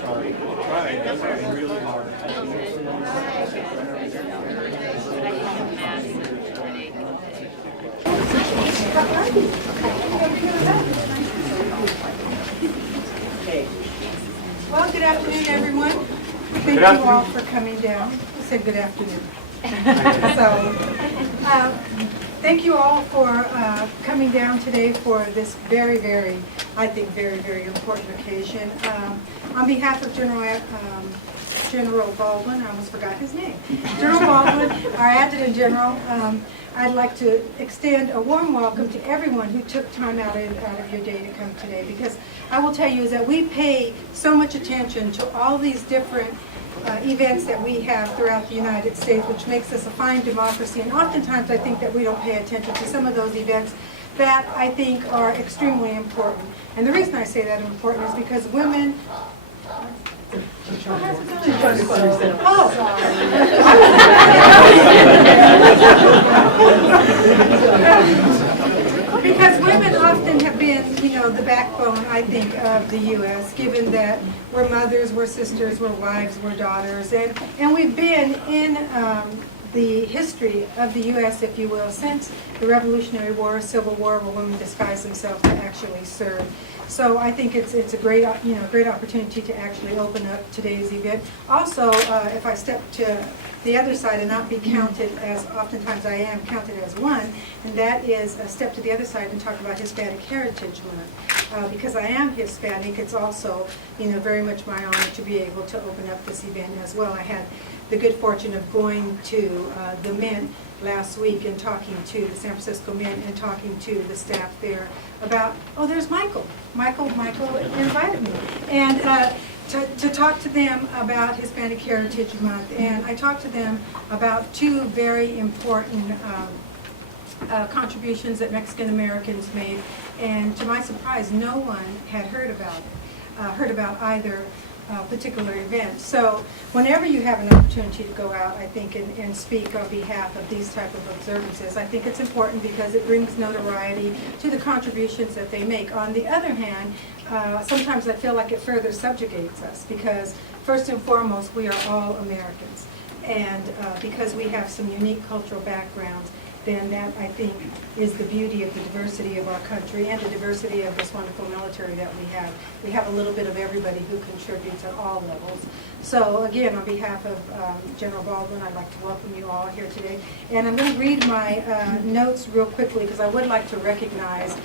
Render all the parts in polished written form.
Sorry. Trying. That's really hard. Well, good afternoon, everyone. Thank you all for coming down. I said good afternoon. Thank you all for coming down today for this very, I think, very important occasion. On behalf of General Baldwin, I almost forgot his name. General Baldwin, our Adjutant General, I'd like to extend a warm welcome to everyone who took time out of your day to come today, because I will tell you is that we pay so much attention to all these different events that we have throughout the United States, which makes us a fine democracy, and oftentimes I think that we don't pay attention to some of those events that I think are extremely important. And the reason I say that important is because women... Because women often have been, the backbone, I think, of the U.S., given that we're mothers, we're sisters, we're wives, we're daughters, and we've been in the history of the U.S., if you will, since the Revolutionary War, Civil War, where women disguised themselves to actually serve. So I think it's a great great opportunity to actually open up today's event. Also, if I step to the other side and not be counted as oftentimes I am counted as one, and that is a step to the other side and talk about Hispanic Heritage Month. Because I am Hispanic, it's also very much my honor to be able to open up this event as well. I had the good fortune of going to the Mint last week and talking to the San Francisco Mint and talking to the staff there about, oh, there's Michael. Michael invited me. And to talk to them about Hispanic Heritage Month. And I talked to them about two very important contributions that Mexican Americans made. And to my surprise, no one had heard about either particular event. So whenever you have an opportunity to go out, I think, and speak on behalf of these type of observances, I think it's important because it brings notoriety to the contributions that they make. On the other hand, sometimes I feel like it further subjugates us because first and foremost, we are all Americans. And because we have some unique cultural backgrounds, then that, I think, is the beauty of the diversity of our country and the diversity of this wonderful military that we have. We have a little bit of everybody who contributes at all levels. So again, on behalf of General Baldwin, I'd like to welcome you all here today. And I'm going to read my notes real quickly because I would like to recognize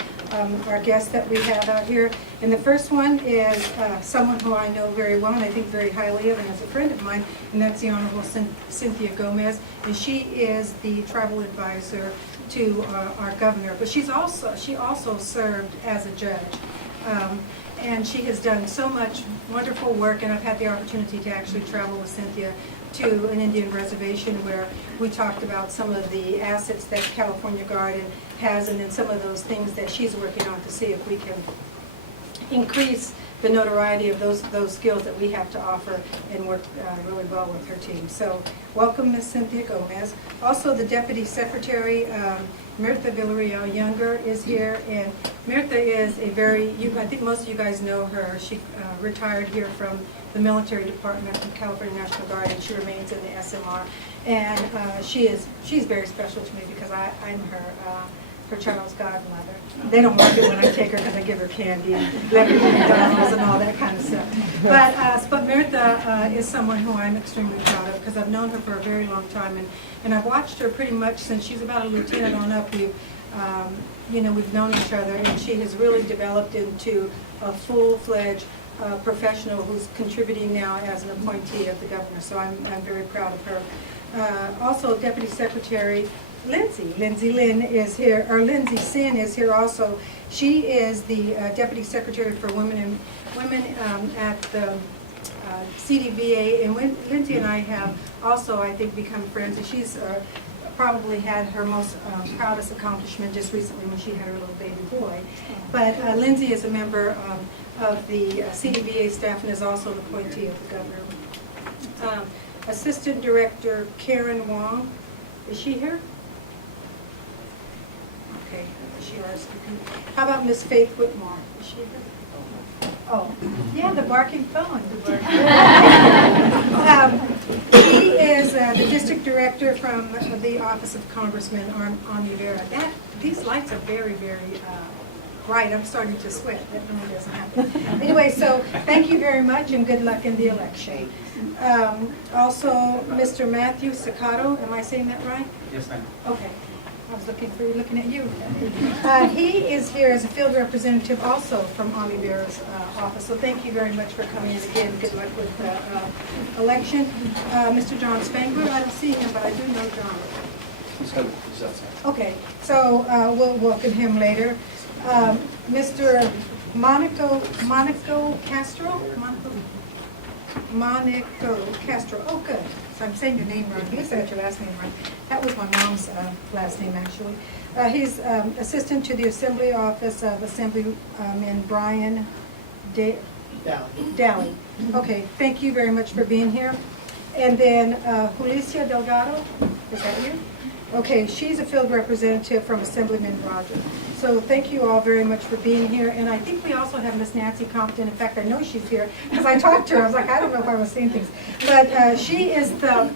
our guests that we have out here. And the first one is someone who I know very well and I think very highly of and is a friend of mine, and that's the Honorable Cynthia Gomez. And she is the travel advisor to our governor, but she also served as a judge. And she has done so much wonderful work, and I've had the opportunity to actually travel with Cynthia to an Indian reservation where we talked about some of the assets that California Garden has and then some of those things that she's working on to see if we can increase the notoriety of those skills that we have to offer and work really well with her team. So welcome, Ms. Cynthia Gomez. Also, the Deputy Secretary, Mirtha Villarreal Younger, is here. And Mirtha is I think most of you guys know her. She retired here from the military department of California National Guard, and she remains in the SMR. And she's very special to me because I'm her child's godmother. They don't like it when I take her because I give her candy and let her eat McDonald's and all that kind of stuff. But Mirtha is someone who I'm extremely proud of because I've known her for a very long time, and I've watched her pretty much since she's about a lieutenant on up. We've known each other, and she has really developed into a full-fledged professional who's contributing now as an appointee of the governor. So I'm very proud of her. Also, Deputy Secretary Lindsay Lynn is here, or Lindsay Sin is here also. She is the Deputy Secretary for Women at the CDVA, and Lindsay and I have also, I think, become friends, and she's probably had her most proudest accomplishment just recently when she had her little baby boy. But Lindsay is a member of the CDVA staff and is also an appointee of the governor. Assistant Director Karen Wong, is she here? Okay, she is. How about Miss Faith Whitmore? Is she here? Oh, yeah, the barking phone. He is the district director from the office of Congressman Ami Vera. These lights are very, very bright. I'm starting to sweat. That normally doesn't happen. Anyway, so thank you very much and good luck in the election. Also, Mr. Matthew Sacato, am I saying that right? Yes, ma'am. Okay. I was looking at you. He is here as a field representative also from Ami Vera's office. So thank you very much for coming in again. Good luck with the election. Mr. John Spangler, I don't see him, but I do know John. He's outside. Okay, so we'll welcome him later. Mr. Monaco Castro? Monaco Castro. Oh, good. So I'm saying your name wrong. You said your last name right. That was my mom's last name, actually. He's assistant to the Assembly Office of Assemblyman Brian Daly. Okay, thank you very much for being here. And then Julicia Delgado, is that you? Okay, she's a field representative from Assemblyman Roger. So thank you all very much for being here. And I think we also have Miss Nancy Compton. In fact, I know she's here because I talked to her. I was like, I don't know if I was seeing things. But she is the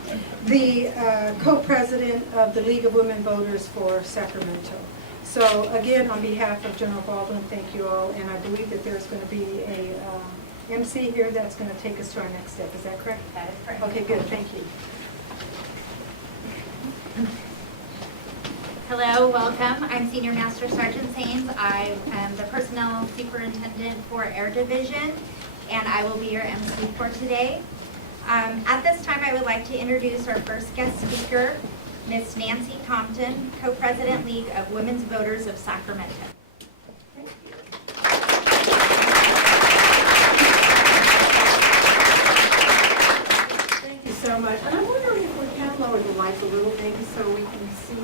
co-president of the League of Women Voters for Sacramento. So again, on behalf of General Baldwin, thank you all. And I believe that there's going to be a MC here that's going to take us to our next step. Is that correct? That is correct. Okay, good. Thank you. Hello, welcome. I'm Senior Master Sergeant Sains. I am the Personnel Superintendent for Air Division, and I will be your MC for today. At this time, I would like to introduce our first guest speaker, Miss Nancy Compton, Co-President League of Women's Voters of Sacramento. Thank you so much. And I'm wondering if we can lower the lights a little, maybe, so we can see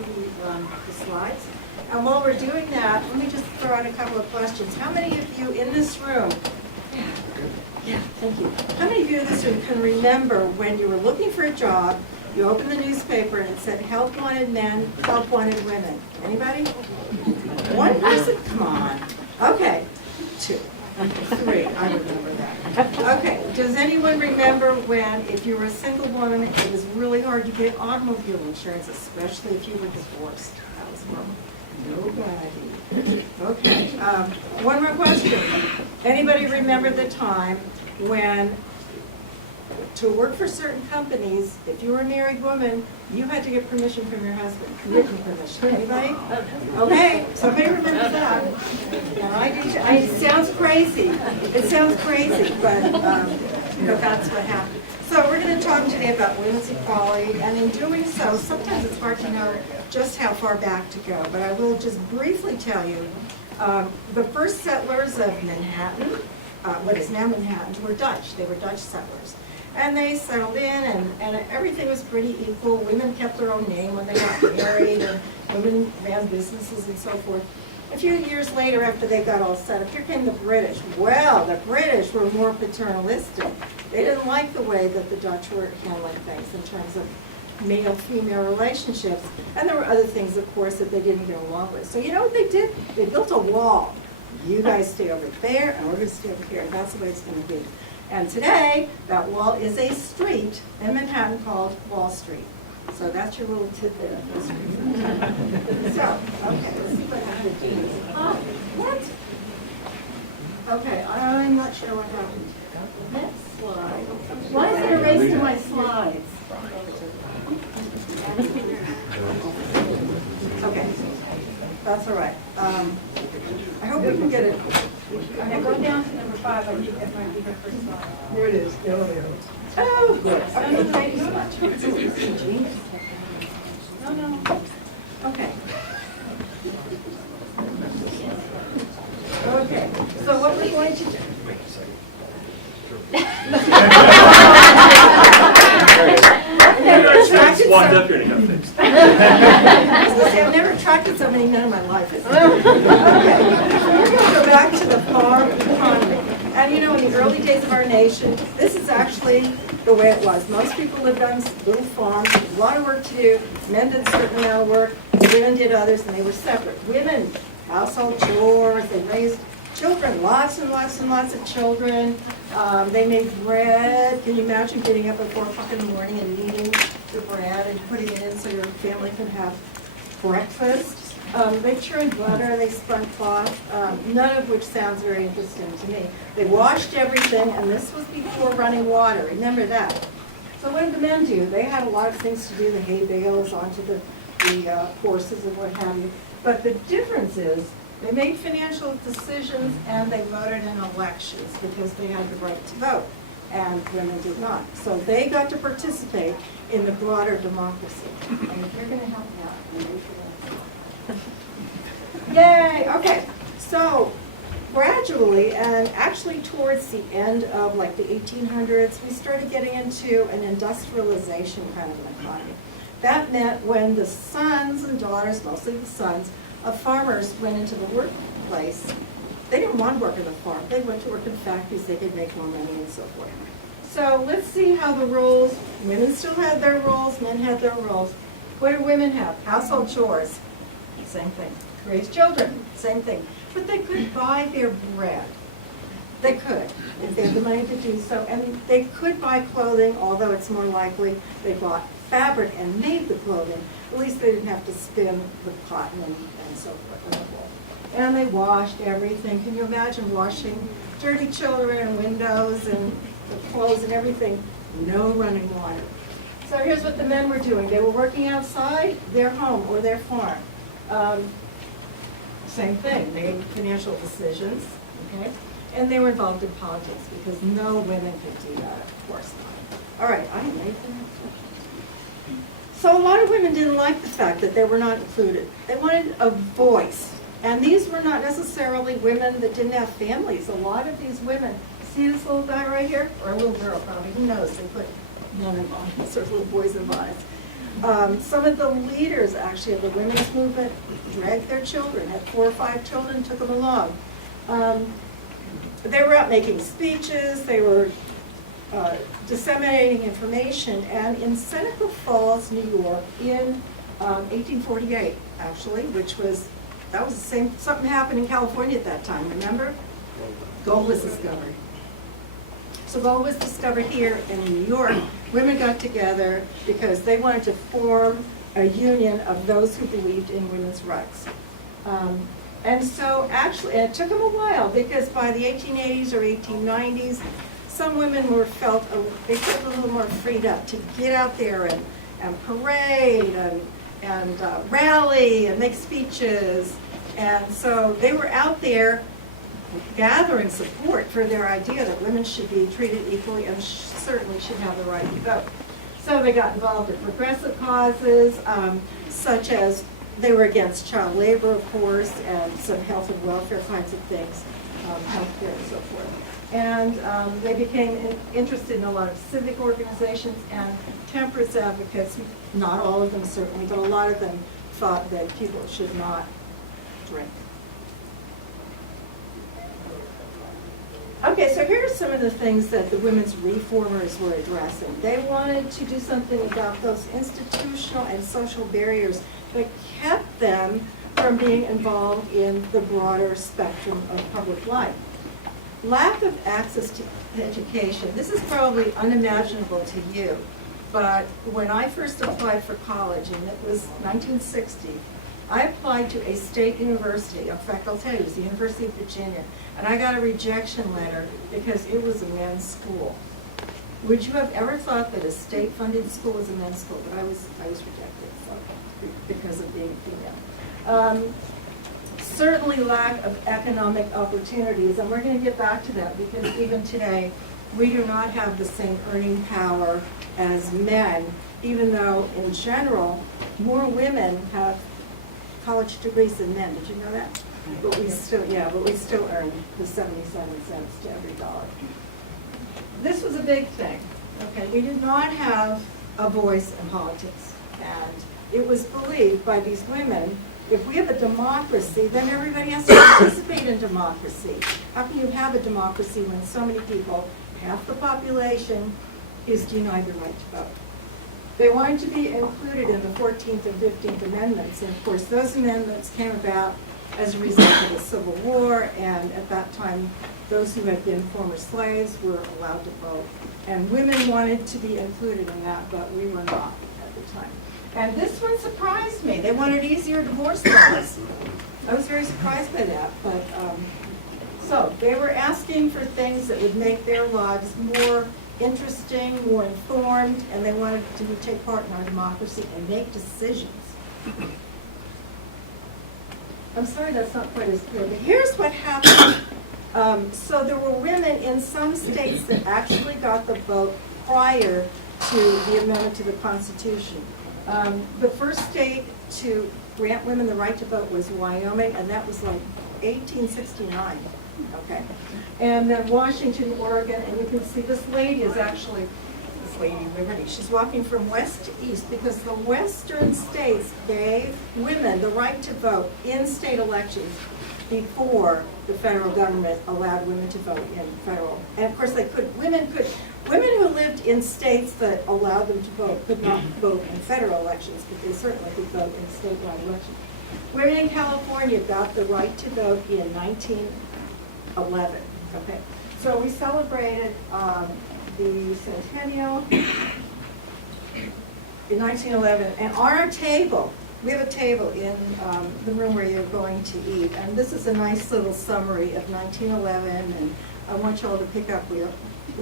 the slides. And while we're doing that, let me just throw out a couple of questions. How many of you in this room, yeah, thank you. How many of you in this room can remember when you were looking for a job, you opened the newspaper and it said, help wanted men, help wanted women? Anybody? One person? Come on. Okay. Two. 3, I remember that. Okay, does anyone remember when, if you were a single woman, it was really hard to get automobile insurance, especially if you were divorced? That was horrible. Nobody. Okay, one more question. Anybody remember the time when, to work for certain companies, if you were a married woman, you had to get permission from your husband, written permission? Anybody? Okay, somebody remembers that. And I do too. It sounds crazy. It sounds crazy, but that's what happened. So we're going to talk today about women's equality, and in doing so, sometimes it's hard to know just how far back to go, but I will just briefly tell you, the first settlers of Manhattan, what is now Manhattan, were Dutch. They were Dutch settlers. And they settled in, and everything was pretty equal. Women kept their own name when they got married, and women ran businesses and so forth. A few years later, after they got all set up, here came the British. Well, the British were more paternalistic. They didn't like the way that the Dutch were handling things in terms of male-female relationships. And there were other things, of course, that they didn't get along with. So you know what they did? They built a wall. You guys stay over there, and we're going to stay over here. And that's the way it's going to be. And today, that wall is a street in Manhattan called Wall Street. So that's your little tidbit of history. So, okay, let's see what happened. Oh, what? Okay, I'm not sure what happened. Next slide. Why is it erased in my slides? Okay, that's all right. I hope we can get it. Okay, go down to number 5. I think that might be her first slide. There it is. Oh, good. Okay, thank you so much. No. Okay. Okay, so what we're going to do. Walked up here and got fixed. I've never attracted so many men in my life. Okay, we're going to go back to the farm economy. And you know, in the early days of our nation, this is actually the way it was. Most people lived on little farms, a lot of work to do. Men did a certain amount of work, women did others, and they were separate. Women, household chores, they raised children, lots and lots and lots of children. They made bread. Can you imagine getting up at 4 o'clock in the morning and kneading the bread and putting it in so your family could have breakfast? They churned butter, they spun cloth, none of which sounds very interesting to me. They washed everything, and this was before running water, remember that. So what did the men do? They had a lot of things to do, the hay bales onto the horses and what have you. But the difference is, they made financial decisions and they voted in elections because they had the right to vote, and women did not. So they got to participate in the broader democracy. And if you're going to help me out, then raise your hand. Yay! Okay, so gradually, and actually towards the end of like the 1800s, we started getting into an industrialization kind of an economy. That meant when the sons and daughters, mostly the sons, of farmers went into the workplace, they didn't want to work in the farm. They went to work in factories, they could make more money and so forth. So let's see how the roles, women still had their roles, men had their roles. What do women have? Household chores, same thing. Raise children, same thing. But they could buy their bread. They could, if they had the money to do so. And they could buy clothing, although it's more likely they bought fabric and made the clothing. At least they didn't have to spin the cotton and so forth and the wool. And they washed everything. Can you imagine washing dirty children and windows and the clothes and everything? No running water. So here's what the men were doing. They were working outside their home or their farm. Same thing, they made financial decisions, okay? And they were involved in politics because no women could do that, of course not. All right, I made the next one. So a lot of women didn't like the fact that they were not included. They wanted a voice. And these were not necessarily women that didn't have families. A lot of these women, see this little guy right here? Or a little girl probably, who knows? They put men in bodies or little boys in bodies. Some of the leaders actually of the women's movement dragged their children, had 4 or 5 children, took them along. They were out making speeches, they were disseminating information, and in Seneca Falls, New York, in 1848, actually, that was the same, something happened in California at that time, remember? Gold was discovered. So gold was discovered here in New York. Women got together because they wanted to form a union of those who believed in women's rights. And so actually, it took them a while because by the 1880s or 1890s, some women felt a little more freed up to get out there and parade and rally and make speeches. And so they were out there gathering support for their idea that women should be treated equally and certainly should have the right to vote. So they got involved in progressive causes, such as they were against child labor, of course, and some health and welfare kinds of things, health care and so forth. And they became interested in a lot of civic organizations and temperance advocates. Not all of them certainly, but a lot of them thought that people should not drink. Okay, so here are some of the things that the women's reformers were addressing. They wanted to do something about those institutional and social barriers that kept them from being involved in the broader spectrum of public life. Lack of access to education. This is probably unimaginable to you, but when I first applied for college, and it was 1960, I applied to a state university. In fact, I'll tell you, it was the University of Virginia, and I got a rejection letter because it was a men's school. Would you have ever thought that a state-funded school was a men's school? But I was rejected, so, because of being female. Certainly lack of economic opportunities, and we're going to get back to that because even today, we do not have the same earning power as men, even though in general, more women have college degrees than men. Did you know that? But we still earn the 77 cents to every dollar. This was a big thing. Okay, we did not have a voice in politics, and it was believed by these women, if we have a democracy, then everybody has to participate in democracy. How can you have a democracy when so many people, half the population, is denied the right to vote? They wanted to be included in the 14th and 15th Amendments, and of course those amendments came about as a result of the Civil War, and at that time, those who had been former slaves were allowed to vote. And women wanted to be included in that, but we were not at the time. And this one surprised me. They wanted easier divorce laws. I was very surprised by that, but, so they were asking for things that would make their lives more interesting, more informed, and they wanted to take part in our democracy and make decisions. I'm sorry that's not quite as clear, but here's what happened. So there were women in some states that actually got the vote prior to the amendment to the Constitution. The first state to grant women the right to vote was Wyoming, and that was like 1869, okay? And then Washington, Oregon, and you can see this lady is actually, this lady Liberty, she's walking from west to east because the western states gave women the right to vote in state elections before the federal government allowed women to vote in federal. And of course women who lived in states that allowed them to vote could not vote in federal elections, but they certainly could vote in statewide elections. Women in California got the right to vote in 1911, okay? So we celebrated the centennial in 1911, and on our table, we have a table in the room where you're going to eat, and this is a nice little summary of 1911, and I want you all to pick up, we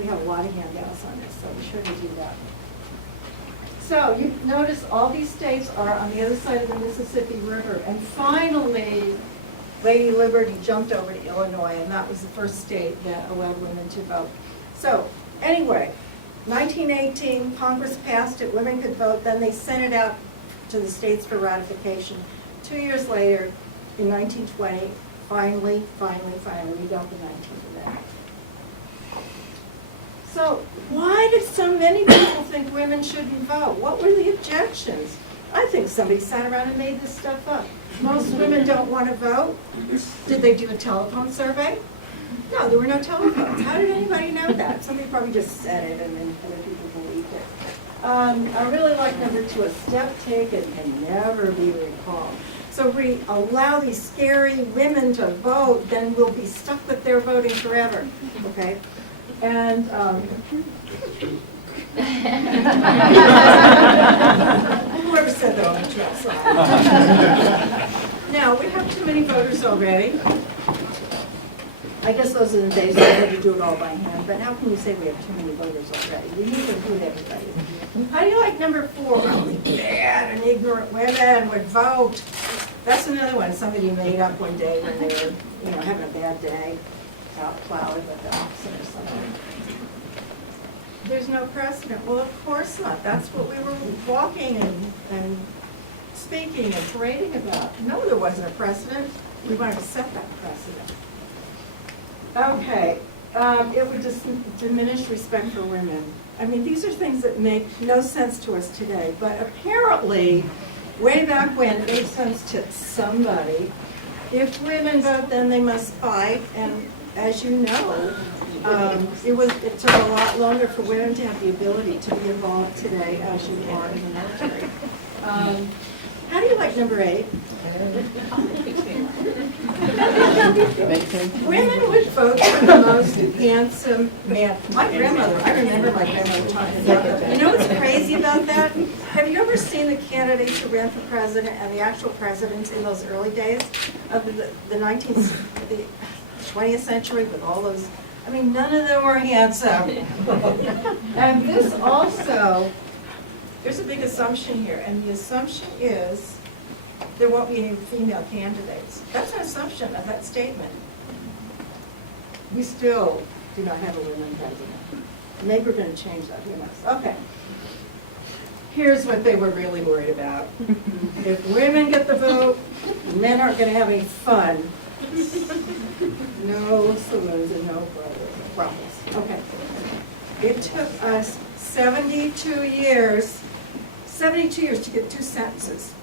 have a lot of handouts on this, so be sure to do that. So you notice all these states are on the other side of the Mississippi River, and finally, Lady Liberty jumped over to Illinois, and that was the first state that allowed women to vote. So anyway, 1918, Congress passed it, women could vote, then they sent it out to the states for ratification. 2 years later, in 1920, finally, we got the 19th Amendment. So why did so many people think women shouldn't vote? What were the objections? I think somebody sat around and made this stuff up. Most women don't want to vote. Did they do a telephone survey? No, there were no telephones. How did anybody know that? Somebody probably just said it and then other people believed it. I really like number 2, a step taken can never be recalled. So we allow these scary women to vote, then we'll be stuck with their voting forever, okay? And whoever said that on the trail side. Now, we have too many voters already. I guess those are the days we had to do it all by hand, but how can you say we have too many voters already? We need to include everybody. How do you like number 4? Only bad and ignorant women would vote. That's another one somebody made up one day when they were, having a bad day, out plowing with the oxen or something. There's no precedent. Well, of course not. That's what we were walking and speaking and parading about. No, there wasn't a precedent. We wanted to set that precedent. Okay, it would just diminish respect for women. I mean, these are things that make no sense to us today, but apparently, way back when, it made sense to somebody. If women vote, then they must fight, and as you know, it took a lot longer for women to have the ability to be involved today as you are in the military. How do you like number 8? Women would vote for the most handsome man. My grandmother, I remember my grandmother talking about that. You know what's crazy about that? Have you ever seen the candidates who ran for president and the actual presidents in those early days of the 20th century with all those, I mean, none of them were handsome. And this also, there's a big assumption here, and the assumption is there won't be any female candidates. That's an assumption of that statement. We still do not have a women president. Maybe we're going to change that, who knows? Okay. Here's what they were really worried about. If women get the vote, men aren't going to have any fun. No saloons and no brothels. Okay. It took us 72 years to get 2 sentences.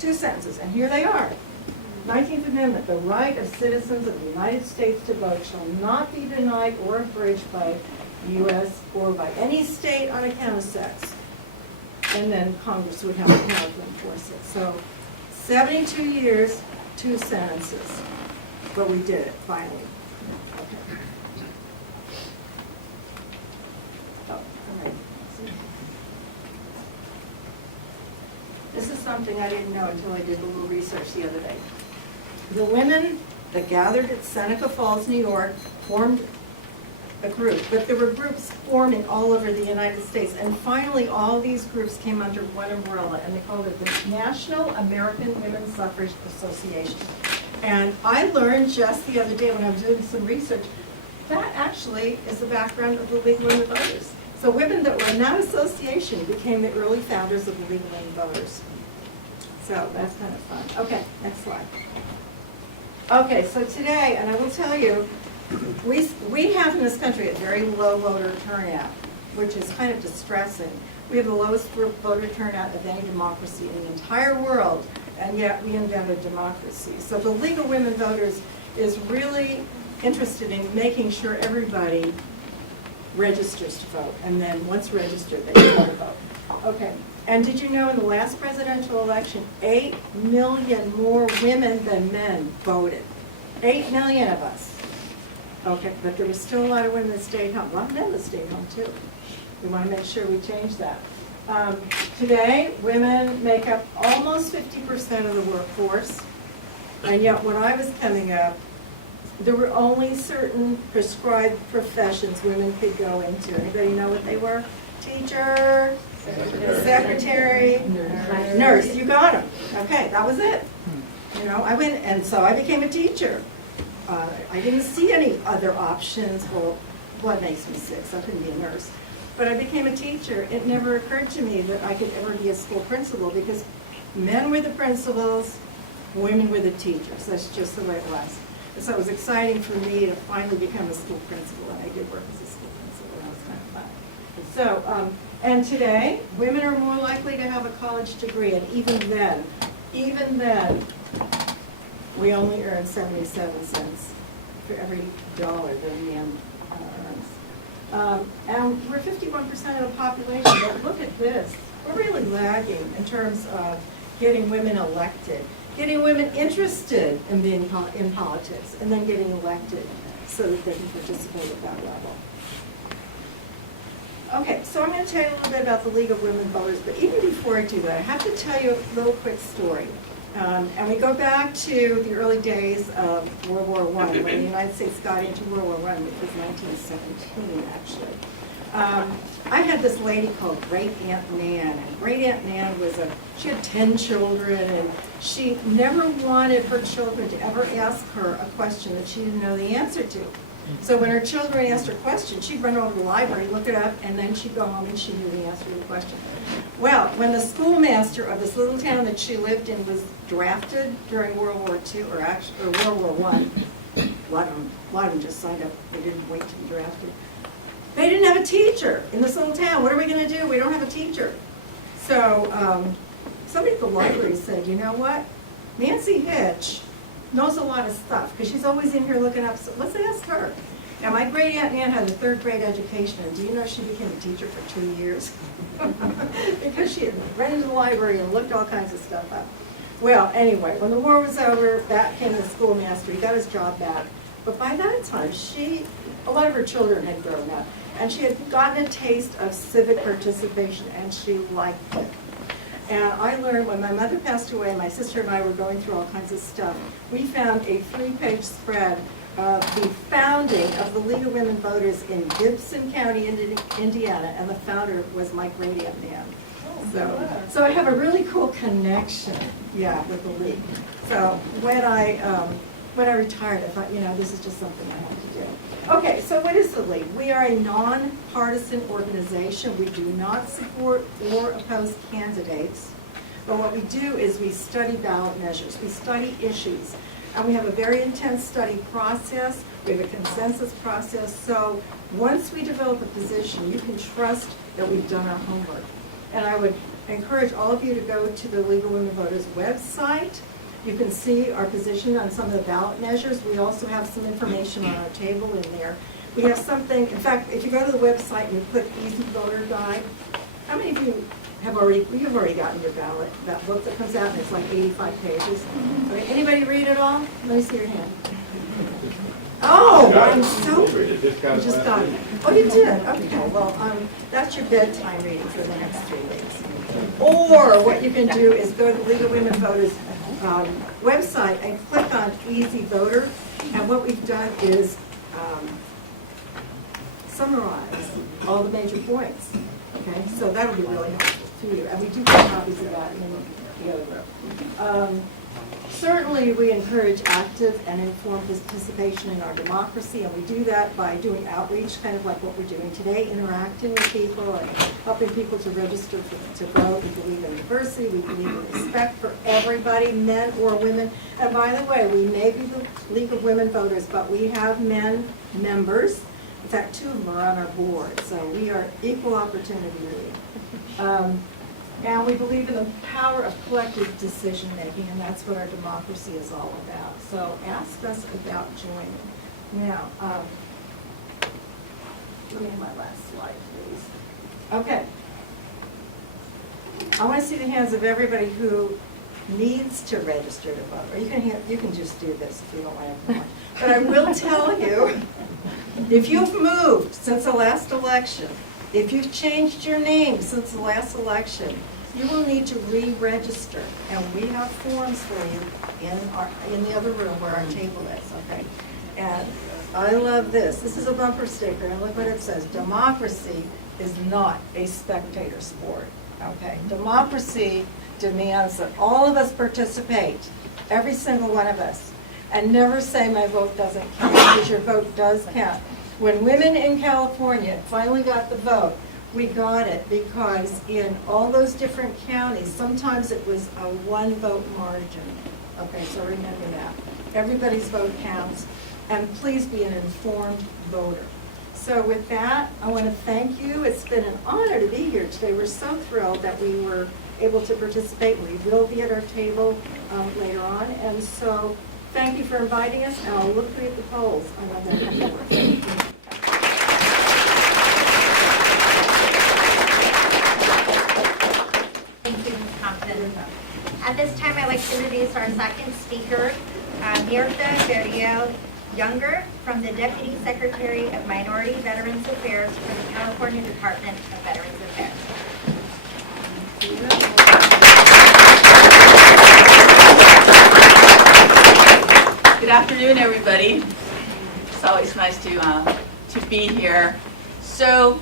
2 sentences, and here they are. 19th Amendment, the right of citizens of the United States to vote shall not be denied or abridged by the U.S. or by any state on account of sex. And then Congress would have the power to enforce it. So 72 years, 2 sentences, but we did it finally. Okay. Oh, all right. This is something I didn't know until I did a little research the other day. The women that gathered at Seneca Falls, New York, formed a group, but there were groups forming all over the United States, and finally all these groups came under one umbrella, and they called it the National American Women's Suffrage Association. And I learned just the other day when I was doing some research, that actually is the background of the League of Women Voters. So women that were in that association became the early founders of the League of Women Voters. So that's kind of fun. Okay, next slide. Okay, so today, and I will tell you, we have in this country a very low voter turnout, which is kind of distressing. We have the lowest voter turnout of any democracy in the entire world, and yet we invented democracy. So the League of Women Voters is really interested in making sure everybody registers to vote, and then once registered, they can vote. Okay, and did you know in the last presidential election, 8 million more women than men voted? 8 million of us. Okay, but there was still a lot of women that stayed home. A lot of men that stayed home too. We want to make sure we change that. Today, women make up almost 50% of the workforce, and yet when I was coming up, there were only certain prescribed professions women could go into. Anybody know what they were? Teacher, secretary, nurse. You got them. Okay, that was it. You know, I went, and so I became a teacher. I didn't see any other options. Well, blood makes me sick, so I couldn't be a nurse. But I became a teacher. It never occurred to me that I could ever be a school principal because men were the principals, women were the teachers. That's just the way it was. And so it was exciting for me to finally become a school principal, and I did work as a school principal, and that was kind of fun. So, and today, women are more likely to have a college degree, and even then, we only earn 77 cents for every dollar that a man earns. And we're 51% of the population, but look at this. We're really lagging in terms of getting women elected, getting women interested in being in politics, and then getting elected so that they can participate at that level. Okay, so I'm going to tell you a little bit about the League of Women Voters, but even before I do that, I have to tell you a little quick story. And we go back to the early days of World War I, when the United States got into World War I, which was 1917, actually. I had this lady called Great Aunt Nan, and Great Aunt Nan she had 10 children, and she never wanted her children to ever ask her a question that she didn't know the answer to. So when her children asked her a question, she'd run over to the library, look it up, and then she'd go home and she knew the answer to the question. Well, when the schoolmaster of this little town that she lived in was drafted during World War II, or World War I, a lot of them just signed up. They didn't wait to be drafted. They didn't have a teacher in this little town. What are we going to do? We don't have a teacher. So somebody at the library said, you know what? Nancy Hitch knows a lot of stuff because she's always in here looking up. So let's ask her. Now, my great aunt Nan had a 3rd grade education, and do you know she became a teacher for 2 years? Because she had run into the library and looked all kinds of stuff up. Well, anyway, when the war was over, back came the schoolmaster. He got his job back. But by that time, a lot of her children had grown up, and she had gotten a taste of civic participation, and she liked it. And I learned when my mother passed away, my sister and I were going through all kinds of stuff. We found a 3-page spread of the founding of the League of Women Voters in Gibson County, Indiana, and the founder was my great aunt Nan. So I have a really cool connection, with the League. So when I retired, I thought, this is just something I have to do. Okay, so what is the League? We are a nonpartisan organization. We do not support or oppose candidates. But what we do is we study ballot measures. We study issues. And we have a very intense study process. We have a consensus process. So once we develop a position, you can trust that we've done our homework. And I would encourage all of you to go to the League of Women Voters website. You can see our position on some of the ballot measures. We also have some information on our table in there. We have something, in fact, if you go to the website and you click Easy Voter Guide, how many of you you've already gotten your ballot, that book that comes out, and it's like 85 pages. Okay, anybody read it all? Let me see your hand. Oh, I'm so, you just got it. Oh, you did? Okay, well, that's your bedtime reading for the next 3 weeks. Or what you can do is go to the League of Women Voters website and click on Easy Voter. And what we've done is summarize all the major points. Okay, so that'll be really helpful to you. And we do have copies of that in the other room. Certainly, we encourage active and informed participation in our democracy, and we do that by doing outreach, kind of like what we're doing today, interacting with people and helping people to register to vote. We believe in diversity. We believe in respect for everybody, men or women. And by the way, we may be the League of Women Voters, but we have men members. In fact, 2 of them are on our board, so we are equal opportunity league. And we believe in the power of collective decision-making, and that's what our democracy is all about. So ask us about joining. Now, let me have my last slide, please. Okay. I want to see the hands of everybody who needs to register to vote. Or you can just do this if you don't want to. But I will tell you, if you've moved since the last election, if you've changed your name since the last election, you will need to re-register, and we have forms for you in the other room where our table is, okay? And I love this. This is a bumper sticker, and look what it says. Democracy is not a spectator sport, okay? Democracy demands that all of us participate, every single one of us, and never say my vote doesn't count, because your vote does count. When women in California finally got the vote, we got it because in all those different counties, sometimes it was a 1-vote margin. Okay, so remember that. Everybody's vote counts, and please be an informed voter. So with that, I want to thank you. It's been an honor to be here today. We're so thrilled that we were able to participate. We will be at our table later on, and so thank you for inviting us, and I'll look at the polls on November 4th. Thank you, Ms. Compton. At this time, I'd like to introduce our second speaker, Mirtha Berriel Younger, from the Deputy Secretary of Minority Veterans Affairs for the California Department of Veterans Affairs. Good afternoon, everybody. It's always nice to be here. So,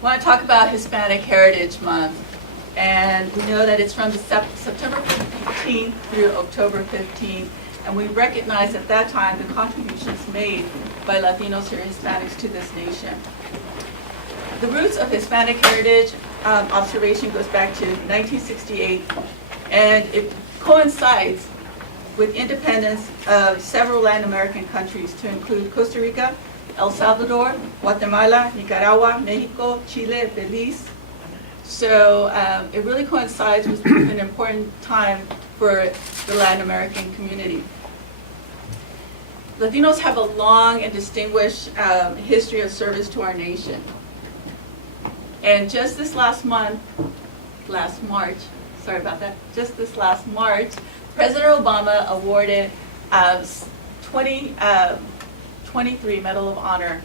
I want to talk about Hispanic Heritage Month. And we know that it's from September 15th through October 15th. And we recognize at that time the contributions made by Latinos or Hispanics to this nation. The roots of Hispanic heritage observation goes back to 1968, and it coincides with independence of several Latin American countries, to include Costa Rica, El Salvador, Guatemala, Nicaragua, Mexico, Chile, Belize. So it really coincides with an important time for the Latin American community. Latinos have a long and distinguished history of service to our nation. And just this last March, just this last March, President Obama awarded 23 Medal of Honor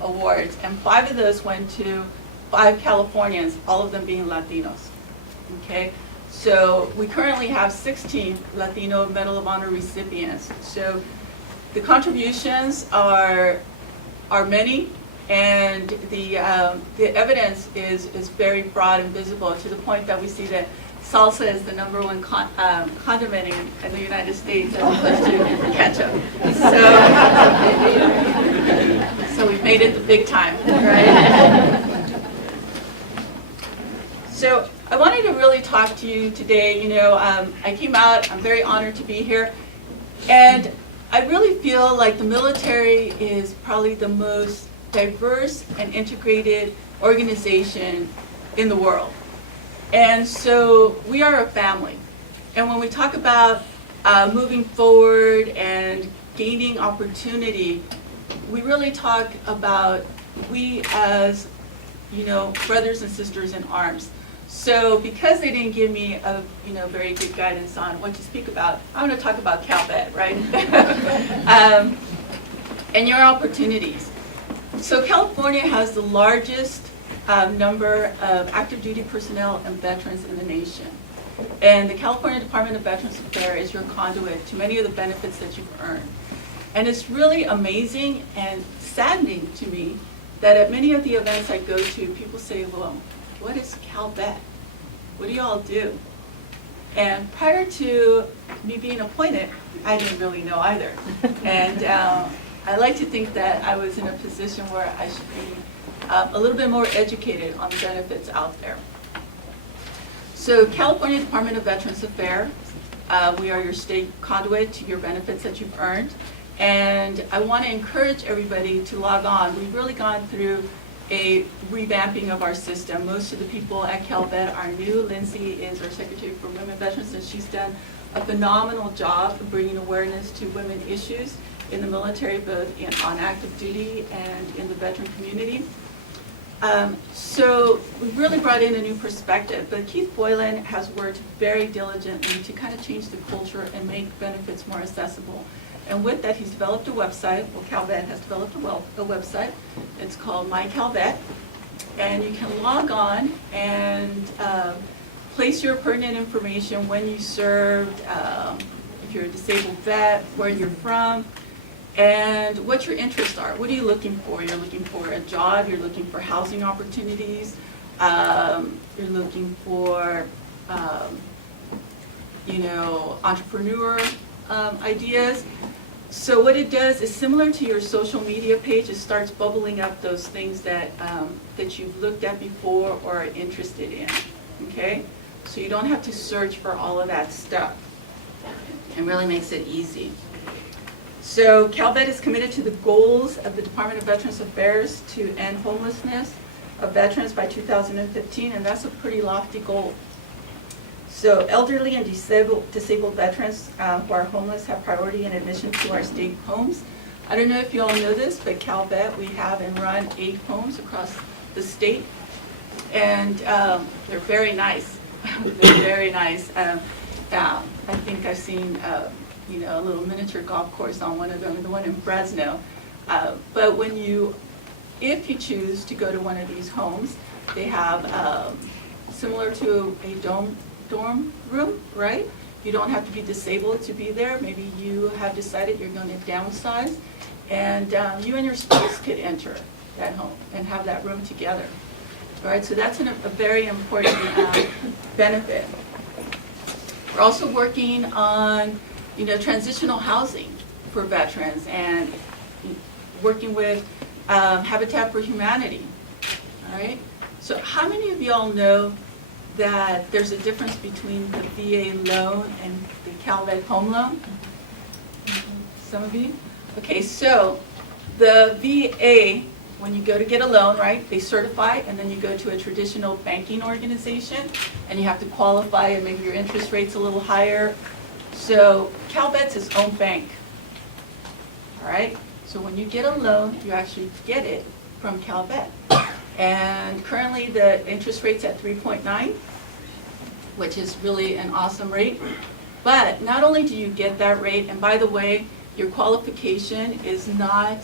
awards, and 5 of those went to 5 Californians, all of them being Latinos. Okay, so we currently have 16 Latino Medal of Honor recipients. So the contributions are many, and the evidence is very broad and visible, to the point that we see that salsa is the #1 condiment in the United States, as opposed to ketchup. So we've made it the big time, right? So I wanted to really talk to you today. You know, I came out, I'm very honored to be here, and I really feel like the military is probably the most diverse and integrated organization in the world. And so we are a family. And when we talk about moving forward and gaining opportunity, we really talk about we as, you know, brothers and sisters in arms. So because they didn't give me a very good guidance on what to speak about, I'm going to talk about CalVet, right? And your opportunities. So California has the largest number of active duty personnel and veterans in the nation. And the California Department of Veterans Affairs is your conduit to many of the benefits that you've earned. And it's really amazing and saddening to me that at many of the events I go to, people say, well, what is CalVet? What do y'all do? And prior to me being appointed, I didn't really know either. And I like to think that I was in a position where I should be a little bit more educated on the benefits out there. So California Department of Veterans Affairs, we are your state conduit to your benefits that you've earned. And I want to encourage everybody to log on. We've really gone through a revamping of our system. Most of the people at CalVet are new. Lindsay is our Secretary for Women Veterans, and she's done a phenomenal job of bringing awareness to women issues in the military, both on active duty and in the veteran community. So we really brought in a new perspective, but Keith Boylan has worked very diligently to kind of change the culture and make benefits more accessible. And with that, he's developed a website. Well, CalVet has developed a website. It's called My CalVet, and you can log on and place your pertinent information, when you served, if you're a disabled vet, where you're from, and what your interests are. What are you looking for? You're looking for a job. You're looking for housing opportunities. You're looking for, entrepreneur ideas. So what it does is similar to your social media page. It starts bubbling up those things that that you've looked at before or are interested in. Okay, so you don't have to search for all of that stuff. It really makes it easy. So CalVet is committed to the goals of the Department of Veterans Affairs to end homelessness of veterans by 2015, and that's a pretty lofty goal. So elderly and disabled veterans who are homeless have priority in admission to our state homes. I don't know if you all know this, but CalVet, we have and run 8 homes across the state, and they're very nice. They're very nice. I think I've seen a little miniature golf course on one of them, the one in Fresno. But if you choose to go to one of these homes, they have similar to a dorm room, right? You don't have to be disabled to be there. Maybe you have decided you're going to downsize, and you and your spouse could enter that home and have that room together. All right, so that's a very important benefit. We're also working on transitional housing for veterans and working with Habitat for Humanity. All right, so how many of y'all know that there's a difference between the VA loan and the CalVet home loan? Some of you? Okay, so the VA, when you go to get a loan, right, they certify, and then you go to a traditional banking organization, and you have to qualify, and maybe your interest rate's a little higher. So CalVet's its own bank. All right, so when you get a loan, you actually get it from CalVet. And currently the interest rate's at 3.9, which is really an awesome rate. But not only do you get that rate, and by the way, your qualification is not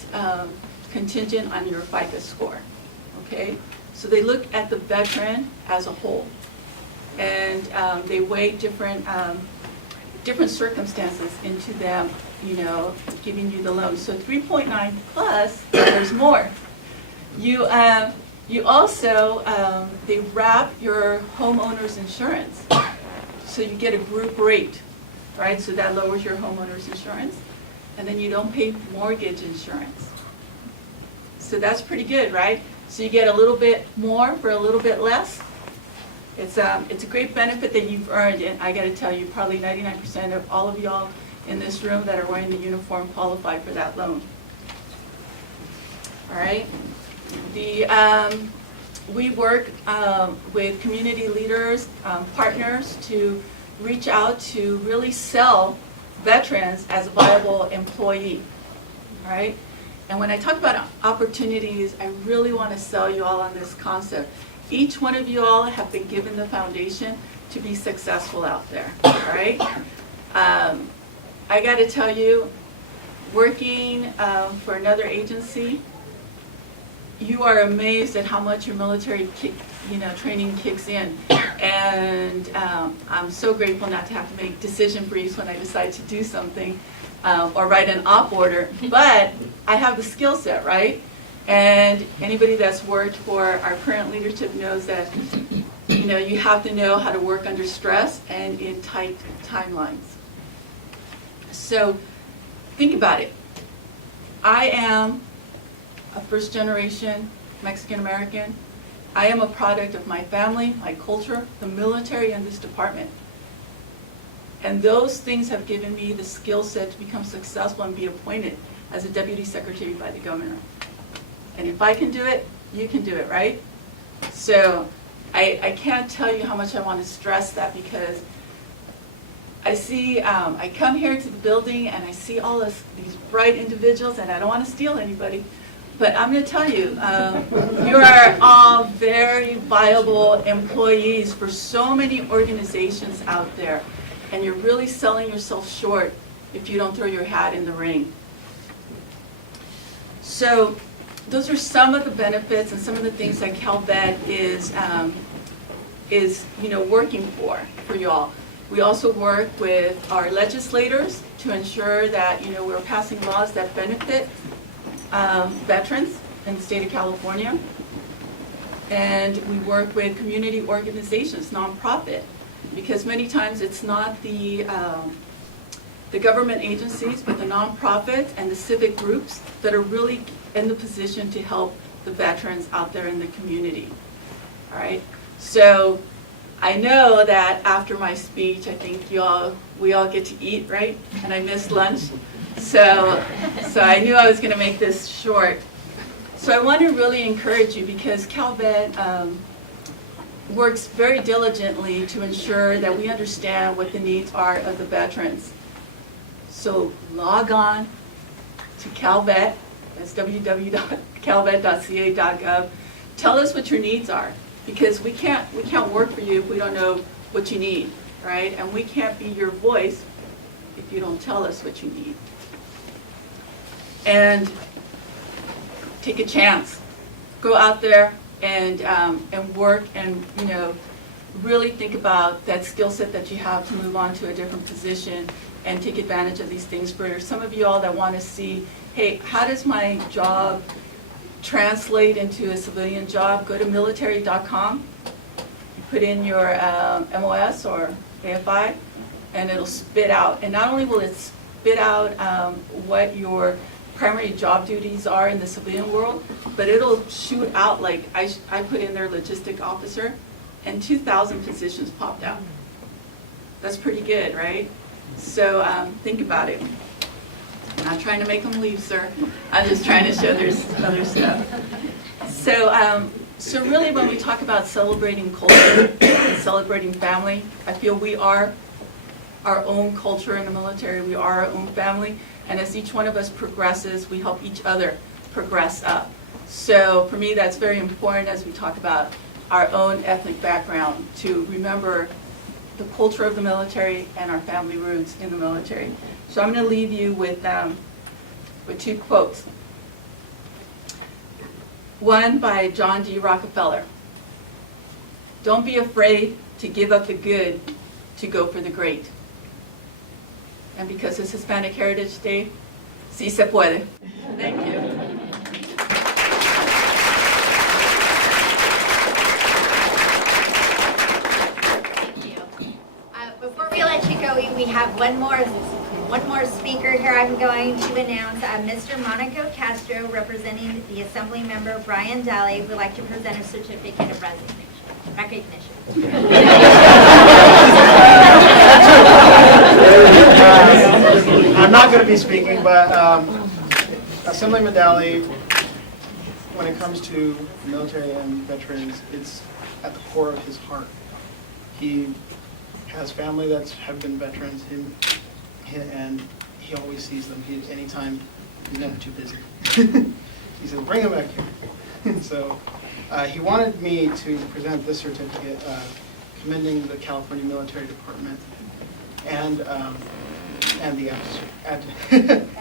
contingent on your FICO score, okay? So they look at the veteran as a whole, and they weigh different circumstances into them, giving you the loan. So 3.9 plus, there's more. You also, they wrap your homeowner's insurance. So you get a group rate, right? So that lowers your homeowner's insurance. And then you don't pay mortgage insurance. So that's pretty good, right? So you get a little bit more for a little bit less. It's a great benefit that you've earned, and I got to tell you, probably 99% of all of y'all in this room that are wearing the uniform qualify for that loan. All right. We work with community leaders, partners, to reach out to really sell veterans as a viable employee. All right. And when I talk about opportunities, I really want to sell you all on this concept. Each one of you all have been given the foundation to be successful out there, all right? I got to tell you, working for another agency, you are amazed at how much your military training kicks in. And I'm so grateful not to have to make decision briefs when I decide to do something or write an op order. But I have the skill set, right? And anybody that's worked for our current leadership knows that you have to know how to work under stress and in tight timelines. So think about it. I am a first-generation Mexican-American. I am a product of my family, my culture, the military, and this department. And those things have given me the skill set to become successful and be appointed as a deputy secretary by the governor. And if I can do it, you can do it, right? So I can't tell you how much I want to stress that, because I see, I come here to the building and I see all these bright individuals, and I don't want to steal anybody, but I'm going to tell you, you are all very viable employees for so many organizations out there, and you're really selling yourself short if you don't throw your hat in the ring. So those are some of the benefits and some of the things that CalVet is working for you all. We also work with our legislators to ensure that we're passing laws that benefit veterans in the state of California. And we work with community organizations, nonprofit, because many times it's not the government agencies, but the nonprofits and the civic groups that are really in the position to help the veterans out there in the community. All right. So I know that after my speech, I think we all get to eat, right? And I missed lunch. So I knew I was going to make this short. So I want to really encourage you, because CalVet works very diligently to ensure that we understand what the needs are of the veterans. So log on to CalVet, that's www.calvet.ca.gov. Tell us what your needs are, because we can't work for you if we don't know what you need, right? And we can't be your voice if you don't tell us what you need. And take a chance. Go out there and work, and really think about that skill set that you have to move on to a different position and take advantage of these things. For some of you all that want to see, hey, how does my job translate into a civilian job? Go to military.com, you put in your MOS or AFI, and it'll spit out. And not only will it spit out what your primary job duties are in the civilian world, but it'll shoot out, like I put in there logistic officer, and 2,000 positions popped out. That's pretty good, right? So think about it. I'm not trying to make them leave, sir. I'm just trying to show there's other stuff. So really, when we talk about celebrating culture and celebrating family, I feel we are our own culture in the military. We are our own family. And as each one of us progresses, we help each other progress up. So for me, that's very important as we talk about our own ethnic background, to remember the culture of the military and our family roots in the military. So I'm going to leave you with two quotes. One by John D. Rockefeller. Don't be afraid to give up the good to go for the great. And because it's Hispanic Heritage Day, sí se puede. Thank you. Thank you. Before we let you go, we have one more speaker here. I'm going to announce Mr. Monaco Castro, representing the Assembly Member Brian Daly, would like to present a certificate of recognition. I'm not going to be speaking, but Assemblyman Daly, when it comes to military and veterans, it's at the core of his heart. He has family that have been veterans, and he always sees them. Anytime, he's never too busy. He says, bring him back here. So He wanted me to present this certificate commending the California Military Department and the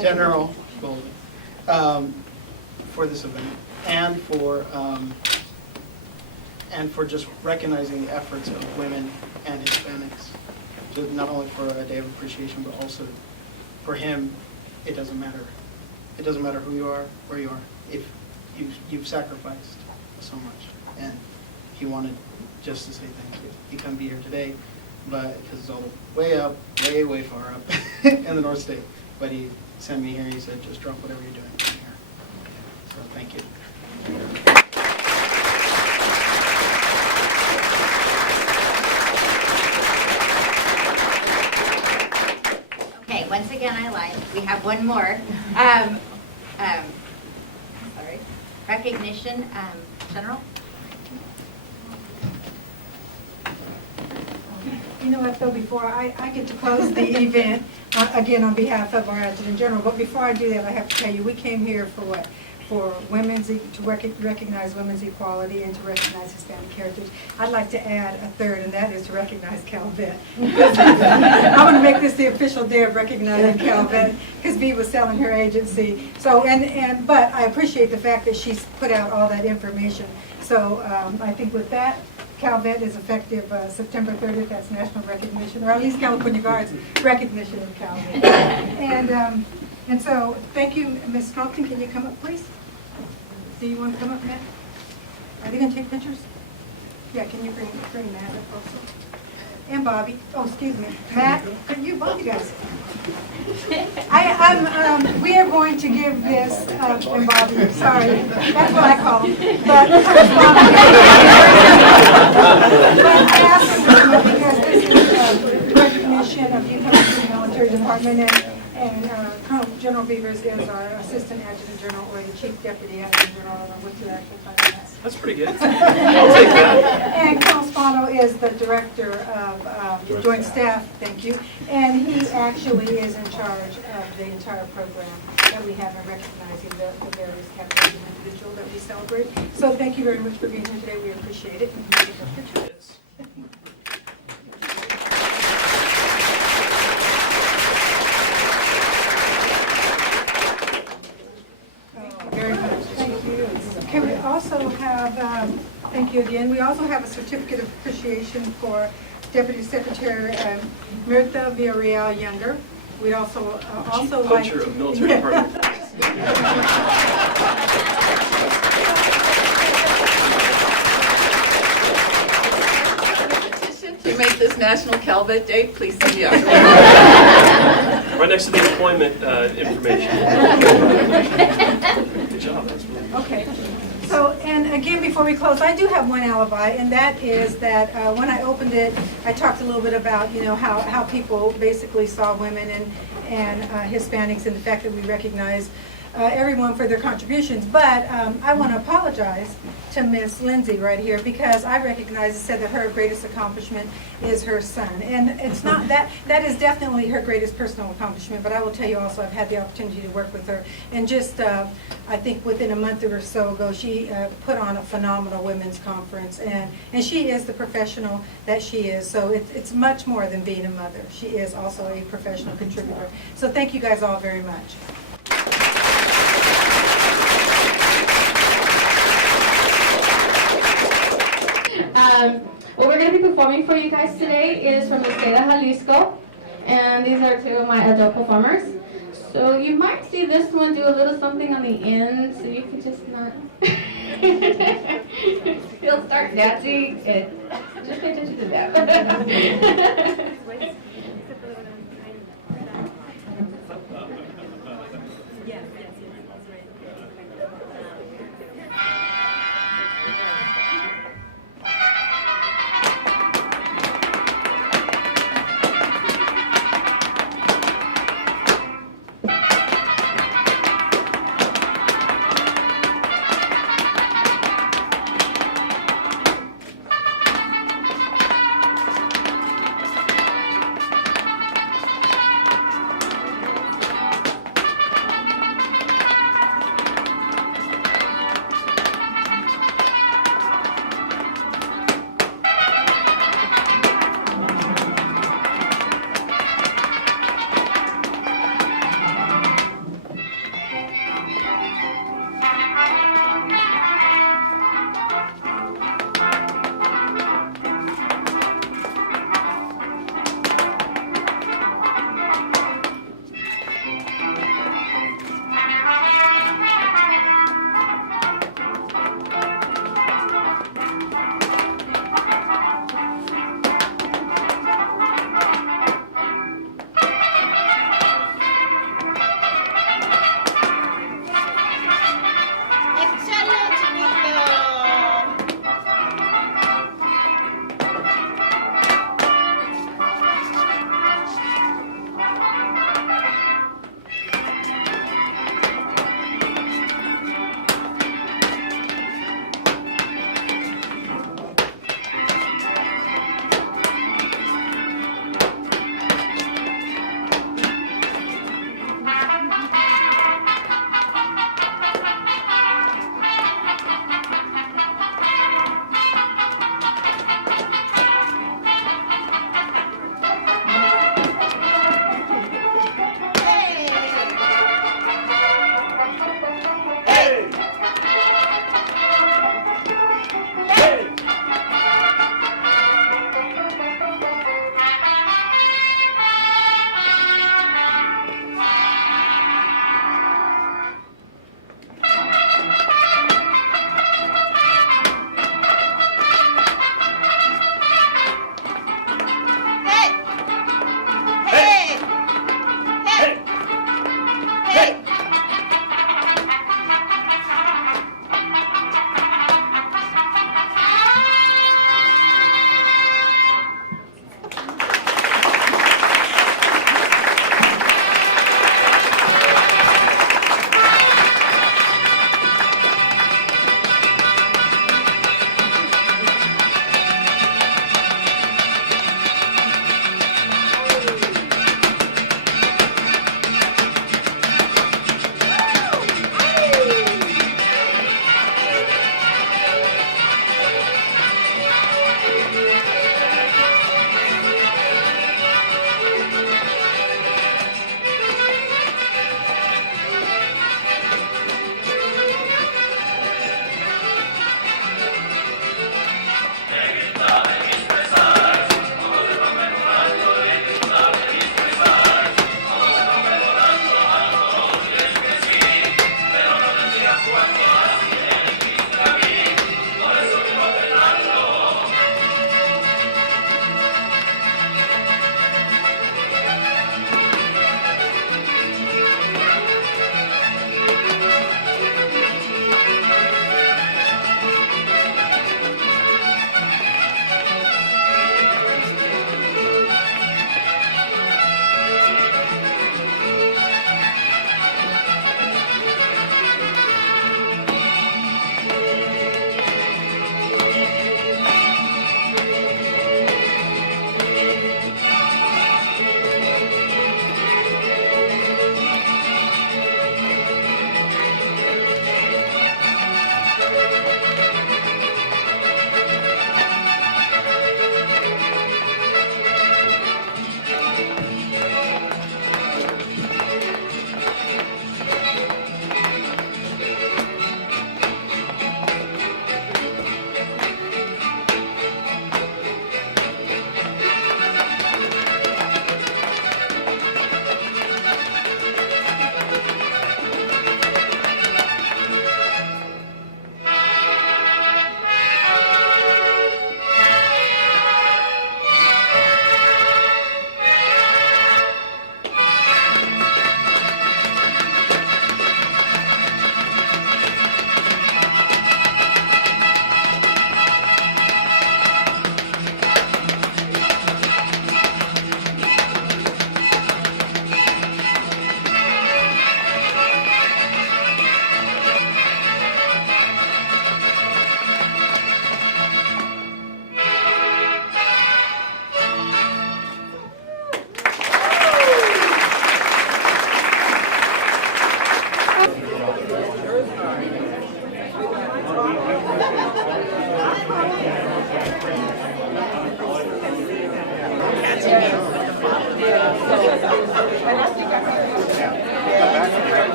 General Golden for this event, and for just recognizing the efforts of women and Hispanics, just not only for a day of appreciation, but also for him. It doesn't matter. It doesn't matter who you are, where you are. If you've sacrificed so much, and he wanted just to say thank you. He couldn't be here today, but because it's all way up, way far up in the North State. But he sent me here. He said, just drop whatever you're doing here. So thank you. Okay, once again, I lied. We have one more. Sorry. Recognition, General? You know what, though, before I get to close the event, again, on behalf of our Adjutant General, but before I do that, I have to tell you, we came here for what? For to recognize women's equality and to recognize Hispanic heritage. I'd like to add a third, and that is to recognize Calvet. I want to make this the official day of recognizing Calvet, because Bea was selling her agency. So, but I appreciate the fact that she's put out all that information. So I think with that, Calvet is effective September 30th. That's national recognition, or at least California Guard's recognition of Calvet. And so, thank you, Ms. Compton. Can you come up, please? Do you want to come up, Matt? Are they going to take pictures? Yeah, can you bring Matt up also? And Bobby. Oh, excuse me. Matt, could you, both you guys? We are going to give this, and Bobby, sorry, that's what I call him. But because this is recognition of the Military Department, and Colonel General Beavers is our Assistant Adjutant General, or the Chief Deputy Adjutant General. I don't know what your actual title is. That's pretty good. I'll take that. And Colonel Spano is the Director of Joint Staff, thank you. And he actually is in charge of the entire program that we have in recognizing the various categories of individual that we celebrate. So thank you very much for being here today. We appreciate it. And can you take a picture? Yes. Very much. Thank you. Okay, we also have, thank you again, we also have a certificate of appreciation for Deputy Secretary Mirtha Villarreal Younger. We'd also like Poacher of military department. To make this National Calvet Day, please send me up. Right next to the employment information. Good job. That's really good. Okay. So, and again, before we close, I do have one alibi, and that is that when I opened it, I talked a little bit about, you know, how people basically saw women and Hispanics, and the fact that we recognize everyone for their contributions. But I want to apologize to Miss Lindsay right here, because I recognize and said that her greatest accomplishment is her son. And it's not that is definitely her greatest personal accomplishment, but I will tell you also I've had the opportunity to work with her. And just, I think within a month or so ago, she put on a phenomenal women's conference. And she is the professional that she is. So it's much more than being a mother. She is also a professional contributor. So thank you guys all very much. What we're going to be performing for you guys today is from the state of Jalisco, and these are two of my adult performers. So you might see this one do a little something on the end, so you can just not. He'll start dancing, and just pay attention to that.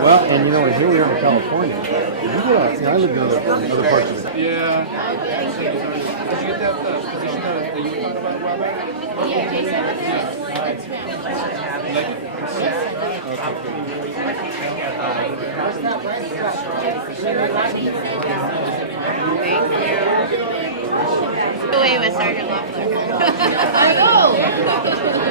Well, and you know, here we are in California. You know, I lived in other parts of it. Yeah. Did you get that position that you were talking about a while back? Away with Sergeant Loeffler. I know.